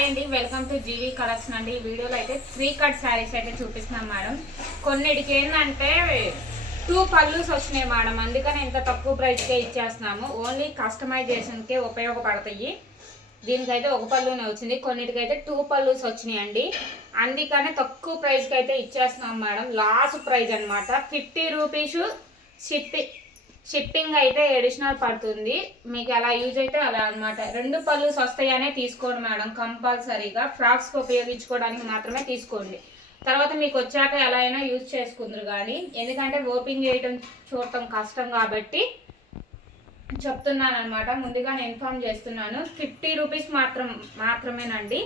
Hi అండి, welcome to GV collection అండి. ఈ వీడియోలో అయితే 3 కట్ శారీస్ అయితే చూపిస్తున్నాం మేడం. కొన్నిటికి ఏంటంటే 2 పల్లూస్ వచ్చినాయి మేడం, అందుకని ఇంత తక్కువ ప్రైస్కే ఇచ్చేస్తున్నాము. ఓన్లీ కస్టమైజేషన్కే ఉపయోగపడతాయి. దీనికైతే ఒక పళ్ళునే వచ్చింది, కొన్నిటికైతే 2 పల్లూస్ వచ్చినాయి అండి. అందుకనే తక్కువ ప్రైస్కి అయితే ఇచ్చేస్తున్నాం మేడం. లాస్ట్ ప్రైస్ అనమాట. 50 రూపీస్ షిప్పింగ్ అయితే అడిషనల్ పడుతుంది. మీకు ఎలా యూజ్ అయితే అలా అనమాట. 2 పళ్ళుస్ వస్తాయనే తీసుకోండి మేడం. కంపల్సరీగా ఫ్రాక్స్కి ఉపయోగించుకోవడానికి మాత్రమే తీసుకోండి. తర్వాత మీకు వచ్చాక ఎలా అయినా యూజ్ చేసుకుందరు కానీ, ఎందుకంటే ఓపెన్ చేయడం చూడటం కష్టం కాబట్టి చెప్తున్నాను అనమాట. ముందుగానే ఇన్ఫామ్ చేస్తున్నాను. 50 రూపీస్ మాత్రమేనండి.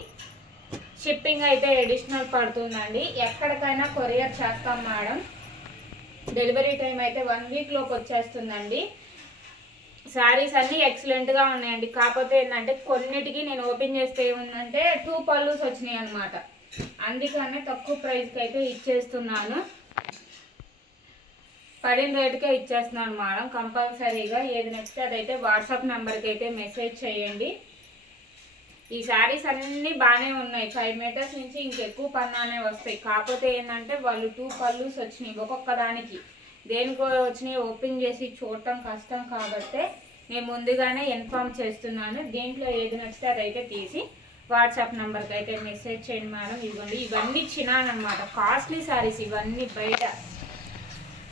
షిప్పింగ్ అయితే అడిషనల్ పడుతుందండి. ఎక్కడికైనా కొరియర్ చేస్తాం మేడం. డెలివరీ టైం అయితే 1 వీక్ లోపు వచ్చేస్తుందండి. శారీస్ అన్నీ ఎక్సలెంట్గా ఉన్నాయండి. కాకపోతే ఏంటంటే కొన్నిటికి నేను ఓపెన్ చేస్తే ఏముందంటే 2 పల్లూస్ వచ్చినాయి అనమాట. అందుకనే తక్కువ ప్రైస్కి అయితే ఇచ్చేస్తున్నాను. పడిన రేటుకే ఇచ్చేస్తున్నాను మేడం. కంపల్సరీగా ఏది నచ్చితే అదైతే వాట్సాప్ నెంబర్కి అయితే మెసేజ్ చేయండి. ఈ శారీస్ అన్నీ బాగానే ఉన్నాయి. 5 మీటర్స్ నుంచి ఇంకెక్కువ పన్నానే వస్తాయి. కాకపోతే ఏంటంటే వాళ్ళు 2 పల్లూస్ వచ్చినాయి ఒక్కొక్క దానికి. దేనికో వచ్చినాయి ఓపెన్ చేసి చూడటం కష్టం కాబట్టి నేను ముందుగానే ఇన్ఫామ్ చేస్తున్నాను. దీంట్లో ఏది నచ్చితే అదైతే తీసి వాట్సాప్ నెంబర్కి అయితే మెసేజ్ చేయండి మేడం. ఇవ్వండి, ఇవన్నీ చినాన్ అనమాట. కాస్ట్లీ శారీస్ ఇవన్నీ. బయట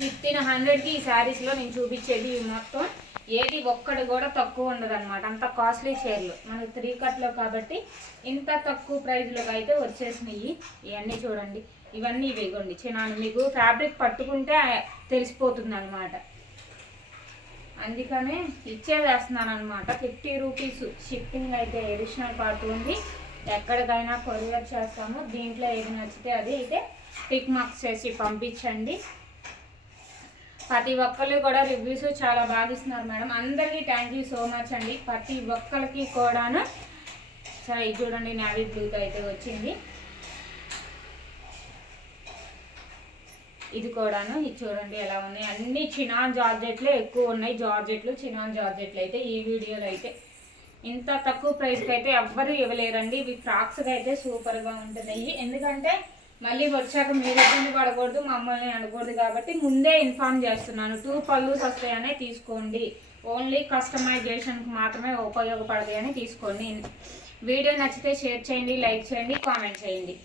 1500కి ఈ శారీస్లో నేను చూపించేది ఇవి మొత్తం ఏది ఒక్కటి కూడా తక్కువ ఉండదు అనమాట. అంత కాస్ట్లీ చీరలు మనకు 3 కట్లో కాబట్టి ఇంత తక్కువ ప్రైజ్లోకి అయితే వచ్చేసినాయి. ఇవన్నీ చూడండి, ఇవన్నీ ఇవ్వండి చిన్నాను. మీకు ఫ్యాబ్రిక్ పట్టుకుంటే తెలిసిపోతుంది అనమాట. అందుకనే ఇచ్చేసేస్తున్నాను అనమాట. 50 రూపీస్ షిప్పింగ్ అయితే అడిషనల్ పడుతుంది. ఎక్కడికైనా కొరియర్ చేస్తాము. దీంట్లో ఏది నచ్చితే అది అయితే టిక్ మార్క్స్ చేసి పంపించండి. ప్రతి ఒక్కరు కూడా రివ్యూస్ చాలా బాగా ఇస్తున్నారు మేడం. అందరికీ థ్యాంక్ యూ సో మచ్ అండి. ప్రతి ఒక్కరికి కూడాను. సరే ఇది చూడండి, నేవీ బ్లూతో అయితే వచ్చింది. ఇది కూడాను, ఇది చూడండి ఎలా ఉన్నాయి. అన్ని చినాన్ జార్జెట్లు ఎక్కువ ఉన్నాయి. జార్జెట్లు, చినాన్ జార్జెట్లు అయితే ఈ వీడియోలో అయితే ఇంత తక్కువ ప్రైస్కి అయితే ఎవ్వరు ఇవ్వలేరండి. ఇవి ఫ్రాక్స్గా అయితే సూపర్గా ఉంటున్నాయి. ఎందుకంటే మళ్ళీ వచ్చాక మీరు ఇబ్బంది పడకూడదు, మమ్మల్ని అనకూడదు కాబట్టి ముందే ఇన్ఫామ్ చేస్తున్నాను. 2 పల్లూస్ వస్తాయనే తీసుకోండి. ఓన్లీ కస్టమైజేషన్కి మాత్రమే ఉపయోగపడతాయని తీసుకోండి. వీడియో నచ్చితే షేర్ చేయండి, లైక్ చేయండి, కామెంట్ చేయండి.